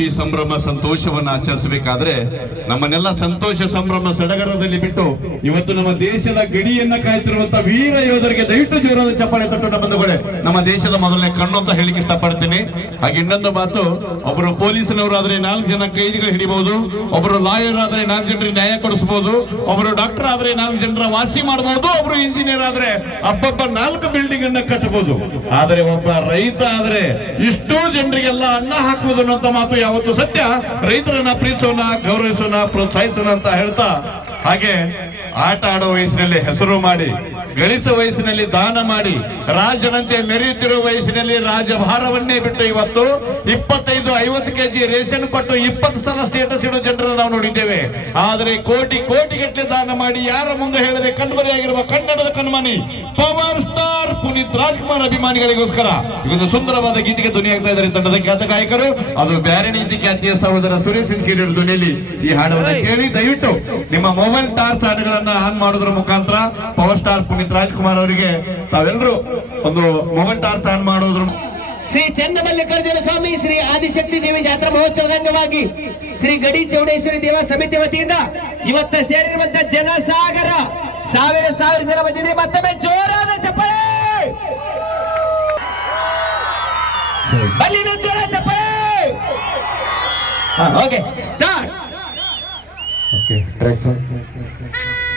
ಖುಷಿ ಸಂಭ್ರಮ ಸಂತೋಷವನ್ನ ಆಚರಿಸಬೇಕಾದ್ರೆ ನಮ್ಮನ್ನೆಲ್ಲ ಸಂತೋಷ ಸಂಭ್ರಮ ಸಡಗರದಲ್ಲಿ ಬಿಟ್ಟು ಇವತ್ತು ನಮ್ಮ ದೇಶದ ಗಡಿಯನ್ನ ಕಾಯ್ತಿರುವಂತ ವೀರ ಯೋಧರಿಗೆ ದಯವಿಟ್ಟು ಜೋರಾದ ಚಪ್ಪಾಳೆ ತಟ್ಟು ಬಂಧುಗಳೇ, ನಮ್ಮ ದೇಶದ ಮೊದಲನೇ ಕಣ್ಣು ಅಂತ ಹೇಳಿಕ್ಕೆ ಇಷ್ಟಪಡ್ತೀನಿ. ಹಾಗೆ ಇನ್ನೊಂದು ಮಾತು, ಒಬ್ಬರು ಪೊಲೀಸನವರು ಆದ್ರೆ ನಾಲ್ಕು ಜನ ಕೈದಿಗಳು ಹಿಡಿಬಹುದು ಒಬ್ಬರು ಲಾಯರ್ ಆದ್ರೆ ನಾಲ್ಕು ಜನರಿಗೆ ನ್ಯಾಯ ಕೊಡಿಸಬಹುದು ಒಬ್ಬರು ಡಾಕ್ಟರ್ ಆದ್ರೆ ನಾಲ್ಕು ಜನರ ವಾಸಿ ಮಾಡಬಹುದು ಒಬ್ರು ಇಂಜಿನಿಯರ್ ಆದ್ರೆ ಅಬ್ಬಬ್ಬ ನಾಲ್ಕು ಬಿಲ್ಡಿಂಗ್ ಅನ್ನ ಕಟ್ಟಬಹುದು ಆದ್ರೆ ಒಬ್ಬ ರೈತ ಆದ್ರೆ ಇಷ್ಟೋ ಜನರಿಗೆಲ್ಲ ಅನ್ನ ಹಾಕುವುದು ಅನ್ನೋ ಮಾತು ಯಾವತ್ತು ಸತ್ಯ. ರೈತರನ್ನ ಪ್ರೀತಿಸೋಣ, ಗೌರವಿಸೋಣ, ಪ್ರೋತ್ಸಾಹಿಸೋಣ ಅಂತ ಹೇಳ್ತಾ, ಹಾಗೆ ಆಟ ಆಡೋ ವಯಸ್ಸಿನಲ್ಲಿ ಹೆಸರು ಮಾಡಿ ಗಳಿಸುವ ವಯಸ್ಸಿನಲ್ಲಿ ದಾನ ಮಾಡಿ, ರಾಜನಂತೆ ಮೆರೆಯುತ್ತಿರುವ ವಯಸ್ಸಿನಲ್ಲಿ ರಾಜಭಾರವನ್ನೇ ಬಿಟ್ಟು ಇವತ್ತು ಇಪ್ಪತ್ತೈದು, ಐವತ್ತು ಕೆಜಿ ರೇಷನ್ ಕೊಟ್ಟು ಇಪ್ಪತ್ತು ಸಲ ಸ್ಟೇಟಸ್ ಇಡೋ ಜನರನ್ನು ನಾವು ನೋಡಿದ್ದೇವೆ. ಆದರೆ ಕೋಟಿ ಕೋಟಿ ಗಟ್ಟಲೆ ದಾನ ಮಾಡಿ, ಯಾರ ಮುಂದೆ ಹೇಳದೆ ಕಣ್ಮರೆಯಾಗಿರುವ ಕನ್ನಡದ ಕಣ್ಮನಿ ಪವರ್ ಸ್ಟಾರ್ ಪುನೀತ್ ರಾಜ್ಕುಮಾರ್ ಅಭಿಮಾನಿಗಳಿಗೋಸ್ಕರ ಇವತ್ತು ಸುಂದರವಾದ ಗೀತೆಗೆ ಧ್ವನಿಯಾಗ್ತಾ ಇದ್ದಾರೆ ತಂಡದ ಖ್ಯಾತ ಗಾಯಕರು. ಅದು ಬ್ಯಾರೆ ನೀತಿ ಖ್ಯಾತಿಯ ಸಹೋದರ ಸುರೇಶ್ ಸಿಂಗ್ ಧ್ವನಿಯಲ್ಲಿ ಈ ಹಾಡವನ್ನು ಕೇಳಿ ದಯವಿಟ್ಟು ನಿಮ್ಮ ಮೊಬೈಲ್ ಟಾರ್ಚ್ ಹಾಡುಗಳನ್ನ ಆನ್ ಮಾಡೋದ್ರ ಮುಖಾಂತರ ಪವರ್ ಸ್ಟಾರ್ ಪುನೀತ್ ರಾಜ್ಕುಮಾರ್ ಅವರಿಗೆ ತಾವೆಲ್ಲರೂ ಒಂದು ಮೊಬೈಲ್ ಟಾರ್ಚ್ ಆನ್ ಮಾಡೋದ್ರ ಶ್ರೀ ಚನ್ನಮಲ್ಲಿಕಾರ್ಜುನ ಸ್ವಾಮಿ ಶ್ರೀ ಆದಿಶಕ್ತಿ ದೇವಿ ಜಾತ್ರಾ ಮಹೋತ್ಸವದ ಅಂಗವಾಗಿ ಶ್ರೀ ಗಡಿ ಚೌಡೇಶ್ವರಿ ದೇವ ಸಮಿತಿ ವತಿಯಿಂದ ಇವತ್ತ ಸೇರಿರುವಂತಹ ಜನಸಾಗರ ಸಾವಿರ ಸಾವಿರ ಜನ ಬಂದಿದೆ. ಮತ್ತೊಮ್ಮೆ ಜೋರಾದ ಬಲ್ಲಿನ ಜೋರ ಚಪ್ಪಳೆ ಓಕೆ ಸ್ಟಾರ್ಟ್ ಓಕೆ